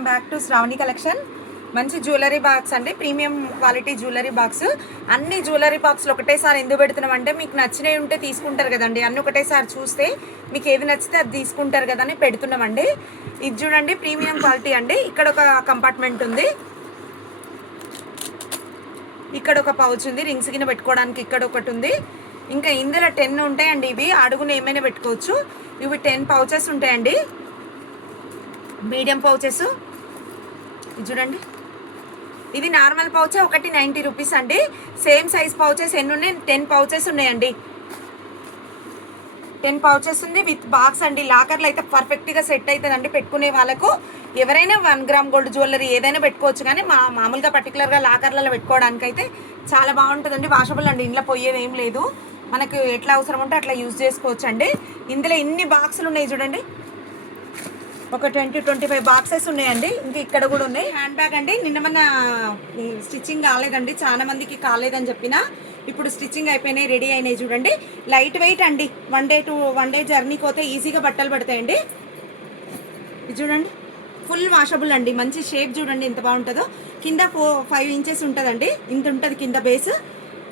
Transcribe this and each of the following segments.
Welcome back to Shravani collection. మంచి jewellery box అండి, premium quality jewellery box. అన్ని jewellery బాక్స్లు ఒకటేసారి ఎందుకు పెడుతున్నాం అంటే మీకు నచ్చినవి ఉంటే తీసుకుంటారు కదండి. అన్ని ఒకటేసారి చూస్తే మీకు ఏది నచ్చితే అది తీసుకుంటారు కదా అని పెడుతున్నామండి. ఇది చూడండి, ప్రీమియం క్వాలిటీ అండి. ఇక్కడ ఒక కంపార్ట్మెంట్ ఉంది, ఇక్కడ ఒక పౌచ్ ఉంది, రింగ్స్ కింద పెట్టుకోవడానికి ఇక్కడ ఒకటి ఉంది. ఇంకా ఇందులో 10 ఉంటాయండి. ఇవి అడుగున ఏమైనా పెట్టుకోవచ్చు. ఇవి 10 పౌచెస్ ఉంటాయండి, మీడియం పౌచెస్. ఇది చూడండి, ఇది నార్మల్ పౌచ్ ఒకటి 90 రూపీస్ అండి. సేమ్ సైజ్ పౌచెస్ ఎన్ని ఉన్నాయి? 10 పౌచెస్ ఉన్నాయండి. 10 పౌచెస్ ఉంది విత్ బాక్స్ అండి. లాకర్లో అయితే పర్ఫెక్ట్గా సెట్ అవుతుందండి పెట్టుకునే వాళ్ళకు. ఎవరైనా 1 గ్రామ్ గోల్డ్ జ్యువెలరీ ఏదైనా పెట్టుకోవచ్చు, కానీ మామూలుగా పర్టికులర్గా లాకర్లలో పెట్టుకోవడానికి అయితే చాలా బాగుంటుందండి. వాషబుల్ అండి, ఇంట్లో పోయేది ఏం లేదు. మనకు ఎట్లా అవసరం ఉంటే అట్లా యూజ్ చేసుకోవచ్చు అండి. ఇందులో ఇన్ని బాక్సులు ఉన్నాయి చూడండి, ఒక 20-25 బాక్సెస్ ఉన్నాయండి. ఇంకా ఇక్కడ కూడా ఉన్నాయి. హ్యాండ్ బ్యాగ్ అండి. నిన్న మన స్టిచ్చింగ్ కాలేదండి, చాలా మందికి కాలేదని చెప్పిన, ఇప్పుడు స్టిచ్చింగ్ అయిపోయినాయి, రెడీ అయినాయి. చూడండి, లైట్ వెయిట్ అండి. వన్ డే జర్నీకి పోతే ఈజీగా బట్టలు పడతాయండి. ఇది చూడండి, ఫుల్ వాషబుల్ అండి. మంచి షేప్ చూడండి ఎంత బాగుంటుందో. కింద 5 ఇంచెస్ ఉంటుందండి, ఇంత ఉంటుంది కింద బేస్.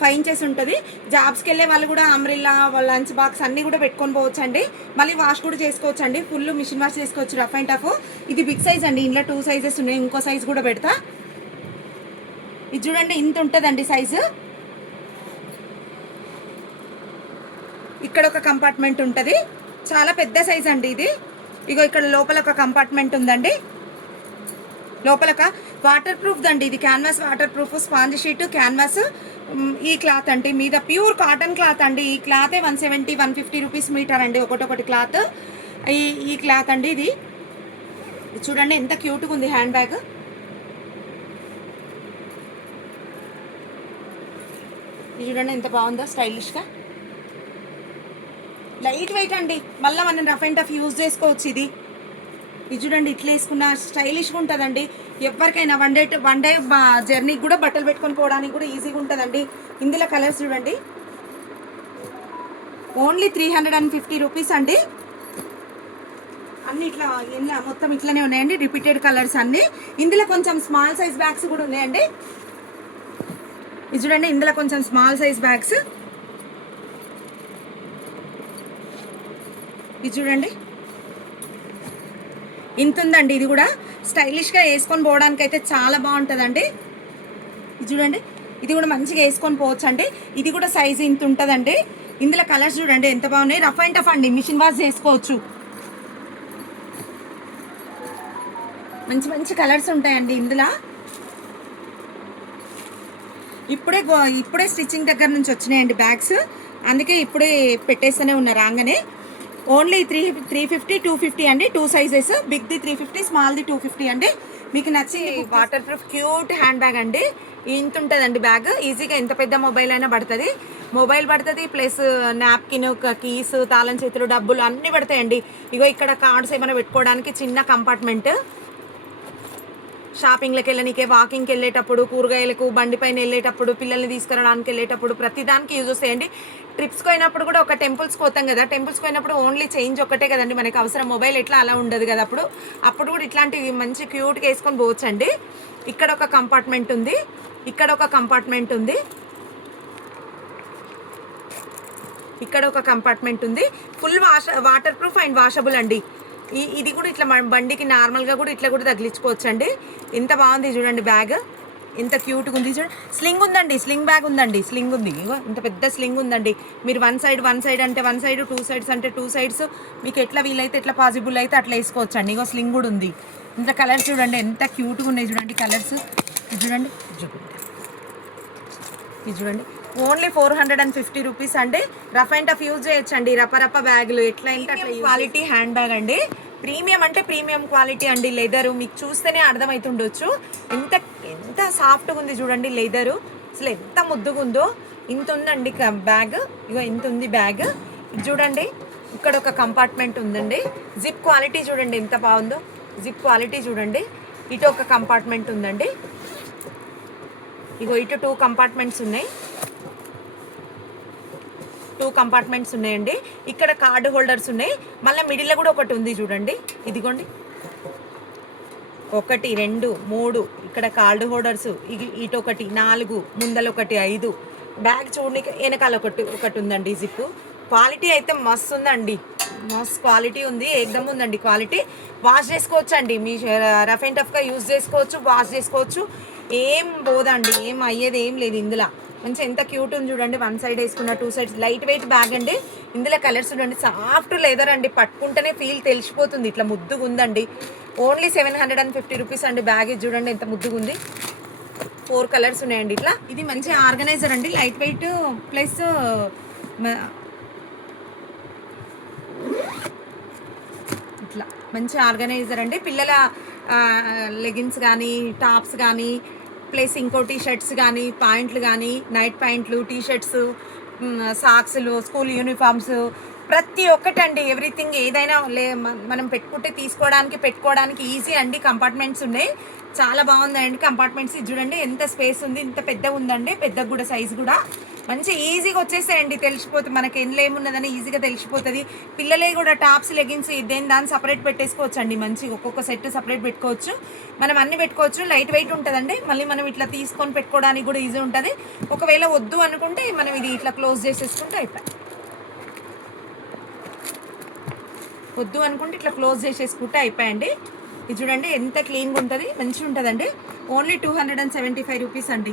5 ఇంచెస్ ఉంటుంది. జాబ్స్కి వెళ్ళే వాళ్ళు కూడా అంబ్రిల్లా, లంచ్ బాక్స్ అన్నీ కూడా పెట్టుకొని పోవచ్చు అండి. మళ్ళీ వాష్ కూడా చేసుకోవచ్చు అండి, ఫుల్ మిషన్ వాష్ చేసుకోవచ్చు, రఫ్ అండ్ టఫ్. ఇది బిగ్ సైజ్ అండి, ఇంట్లో 2 సైజెస్ ఉన్నాయి, ఇంకో సైజ్ కూడా పెడతా. ఇది చూడండి, ఇంత ఉంటుందండి సైజు. ఇక్కడ ఒక కంపార్ట్మెంట్ ఉంటుంది, చాలా పెద్ద సైజ్ అండి ఇది. ఇగో ఇక్కడ లోపల ఒక కంపార్ట్మెంట్ ఉందండి. లోపల వాటర్ ప్రూఫ్ దండి ఇది. Canvas water proof, sponge sheet, canvas. ఈ క్లాత్ అండి, మీద ప్యూర్ కాటన్ క్లాత్ అండి. ఈ క్లాతే 170-150 రూపీస్ మీటర్ అండి, ఒకటొకటి క్లాత్. ఈ క్లాత్ అండి ఇది. చూడండి ఎంత క్యూట్గా ఉంది హ్యాండ్ బ్యాగ్. ఇది చూడండి ఎంత బాగుందో, స్టైలిష్గా. లైట్ వెయిట్ అండి, మళ్ళీ మనం రఫ్ అండ్ టఫ్ యూజ్ చేసుకోవచ్చు ఇది. ఇది చూడండి, ఇట్లా వేసుకున్న స్టైలిష్గా ఉంటుందండి. ఎవరికైనా వన్ డే జర్నీకి కూడా బట్టలు పెట్టుకొని పోవడానికి కూడా ఈజీగా ఉంటుందండి. ఇందులో కలర్స్ చూడండి, ఓన్లీ 350 రూపీస్ అండి. అన్ని ఇట్లా మొత్తం ఇట్లనే ఉన్నాయండి, రిపీటెడ్ కలర్స్ అన్ని. ఇందులో కొంచెం స్మాల్ సైజ్ బ్యాగ్స్ కూడా ఉన్నాయండి. ఇది చూడండి, ఇందులో కొంచెం స్మాల్ సైజ్ బ్యాగ్స్. ఇది చూడండి, ఇంత ఉందండి. ఇది కూడా స్టైలిష్గా వేసుకొని పోవడానికి అయితే చాలా బాగుంటుందండి. ఇది చూడండి, ఇది కూడా మంచిగా వేసుకొని పోవచ్చు అండి. ఇది కూడా సైజు ఇంత ఉంటుందండి. ఇందులో కలర్స్ చూడండి ఎంత బాగున్నాయి, రఫ్ అండ్ టఫ్ అండి, మిషన్ వాష్ చేసుకోవచ్చు. మంచి మంచి కలర్స్ ఉంటాయండి ఇందులో. ఇప్పుడే స్టిచ్చింగ్ దగ్గర నుంచి వచ్చినాయండి బ్యాగ్స్, అందుకే ఇప్పుడే పెట్టేస్తూనే ఉన్నారు రాగానే. ఓన్లీ 350-250 అండి, 2 సైజెస్. బిగ్ది 350, స్మాల్ది 250 అండి. మీకు నచ్చి water proof cute hand bag అండి. ఇంత ఉంటుందండి బ్యాగ్. ఈజీగా ఎంత పెద్ద మొబైల్ అయినా పడుతుంది. మొబైల్ పడుతుంది, ప్లస్ నాప్కిన్, కీస్, తాళం చేతులు, డబ్బులు అన్నీ పడతాయండి. ఇగో ఇక్కడ కార్డ్స్ ఏమైనా పెట్టుకోవడానికి చిన్న కంపార్ట్మెంట్. షాపింగ్లకు వెళ్ళనికే, వాకింగ్కి వెళ్ళేటప్పుడు, కూరగాయలకు బండి పైన వెళ్ళేటప్పుడు, పిల్లల్ని తీసుకురావడానికి వెళ్ళేటప్పుడు ప్రతిదానికి యూజ్ వస్తాయండి. ట్రిప్స్కి పోయినప్పుడు కూడా, ఒక టెంపుల్స్కి పోతాం కదా, టెంపుల్స్కి పోయినప్పుడు ఓన్లీ చేంజ్ ఒక్కటే కదండి మనకి అవసరం, మొబైల్ ఎట్లా అలా ఉండదు కదా. అప్పుడు కూడా ఇట్లాంటివి మంచి క్యూట్గా వేసుకొని పోవచ్చండి. ఇక్కడ ఒక కంపార్ట్మెంట్ ఉంది, ఇక్కడ ఒక కంపార్ట్మెంట్ ఉంది, ఇక్కడ ఒక కంపార్ట్మెంట్ ఉంది. Full water proof and washable అండి. ఇది కూడా ఇట్లా బండికి నార్మల్గా కూడా ఇట్లా కూడా తగిలించుకోవచ్చు అండి. ఎంత బాగుంది చూడండి బ్యాగ్, ఎంత క్యూట్గా ఉంది చూడండి. స్లింగ్ ఉందండి, స్లింగ్ బ్యాగ్ ఉందండి, స్లింగ్ ఉంది. ఇగో ఇంత పెద్ద స్లింగ్ ఉందండి. మీరు వన్ సైడ్ అంటే 1 సైడ్, 2 సైడ్స్ అంటే 2 సైడ్స్, మీకు ఎట్లా వీలైతే ఎట్లా పాసిబుల్ అయితే అట్లా వేసుకోవచ్చు అండి. ఇగో స్లింగ్ కూడా ఉంది. ఇంత కలర్స్ చూడండి ఎంత క్యూట్గా ఉన్నాయి చూడండి కలర్స్. ఇది చూడండి, ఇది చూడండి, ఓన్లీ 450 రూపీస్ అండి. రఫ్ అండ్ టఫ్ యూజ్ చేయొచ్చండి, రప్ప బ్యాగులు ఎట్లా అంటే అట్లా. క్వాలిటీ హ్యాండ్ బ్యాగ్ అండి, ప్రీమియం అంటే ప్రీమియం క్వాలిటీ అండి. లెదరు మీకు చూస్తేనే అర్థమవుతుండొచ్చు ఎంత సాఫ్ట్గా ఉంది చూడండి లెదరు, అసలు ఎంత ముద్దుగా ఉందో. ఇంత ఉందండి బ్యాగ్. ఇగో ఇంత ఉంది బ్యాగ్. చూడండి, ఇక్కడ ఒక కంపార్ట్మెంట్ ఉందండి. జిప్ క్వాలిటీ చూడండి ఎంత బాగుందో, జిప్ క్వాలిటీ చూడండి. ఇటు ఒక కంపార్ట్మెంట్ ఉందండి. ఇగో ఇటు 2 కంపార్ట్మెంట్స్ ఉన్నాయి, 2 కంపార్ట్మెంట్స్ ఉన్నాయండి. ఇక్కడ కార్డు హోల్డర్స్ ఉన్నాయి. మళ్ళీ మిడిల్లో కూడా ఒకటి ఉంది చూడండి, ఇదిగోండి. 1 2 3 ఇక్కడ కాల్డ్ హోల్డర్స్, ఇటొకటి 4, ముందలొకటి 5, బ్యాగ్ చూడడానికి వెనకాల ఒకటి ఉందండి జిప్పు. క్వాలిటీ అయితే మస్తు ఉందండి, మస్తు క్వాలిటీ ఉంది, ఏకదమ్ ఉందండి క్వాలిటీ. వాష్ చేసుకోవచ్చు అండి, మీ రఫ్ అండ్ టఫ్గా యూజ్ చేసుకోవచ్చు, వాష్ చేసుకోవచ్చు, ఏం పోదండి, ఏం అయ్యేది ఏం లేదు ఇందులో. మంచి ఎంత క్యూట్ ఉంది చూడండి, 1 సైడ్ వేసుకున్న 2 సైడ్స్, లైట్ వెయిట్ బ్యాగ్ అండి. ఇందులో కలర్స్ చూడండి, సాఫ్ట్ లెదర్ అండి, పట్టుకుంటేనే ఫీల్ తెలిసిపోతుంది, ఇట్లా ముద్దుగా ఉందండి. ఓన్లీ 750 రూపీస్ అండి బ్యాగ్. ఇది చూడండి ఎంత ముద్దుగా ఉంది, 4 కలర్స్ ఉన్నాయండి ఇట్లా. ఇది మంచి ఆర్గనైజర్ అండి, లైట్ వెయిట్ ప్లస్ ఇట్లా మంచి ఆర్గనైజర్ అండి. పిల్లల లెగిన్స్ కానీ, టాప్స్ కానీ, ప్లస్ ఇంకో టీ షర్ట్స్ కానీ, పాయింట్లు కానీ, నైట్ ప్యాంట్లు, టీ షర్ట్స్, సాక్స్లు, స్కూల్ యూనిఫామ్స్, ప్రతి ఒక్కటండి, ఎవ్రీథింగ్ ఏదైనా మనం పెట్టుకోవడానికి ఈజీ అండి. కంపార్ట్మెంట్స్ ఉన్నాయి, చాలా బాగుందండి కంపార్ట్మెంట్స్. ఇది చూడండి ఎంత స్పేస్ ఉంది, ఇంత పెద్దగా ఉందండి, పెద్దగా కూడా సైజు కూడా మంచి ఈజీగా వచ్చేసాయండి, తెలిసిపోతుంది మనకి ఎందులో ఏమున్నదని ఈజీగా తెలిసిపోతుంది. పిల్లలే కూడా టాప్స్, లెగిన్స్ దాన్ని సపరేట్ పెట్టేసుకోవచ్చు అండి, మంచిగా ఒక్కొక్క సెట్ సపరేట్ పెట్టుకోవచ్చు, మనం అన్ని పెట్టుకోవచ్చు. లైట్ వెయిట్ ఉంటుందండి, మళ్ళీ మనం ఇట్లా తీసుకొని పెట్టుకోవడానికి కూడా ఈజీ ఉంటుంది. ఒకవేళ వద్దు అనుకుంటే మనం ఇది ఇట్లా క్లోజ్ చేసేసుకుంటే అయిపోయి, వద్దు అనుకుంటే ఇట్లా క్లోజ్ చేసేసుకుంటే అయిపోయండి. ఇది చూడండి ఎంత క్లీన్గా ఉంటుంది, మంచిగా ఉంటుందండి. ఓన్లీ 275 రూపీస్ అండి.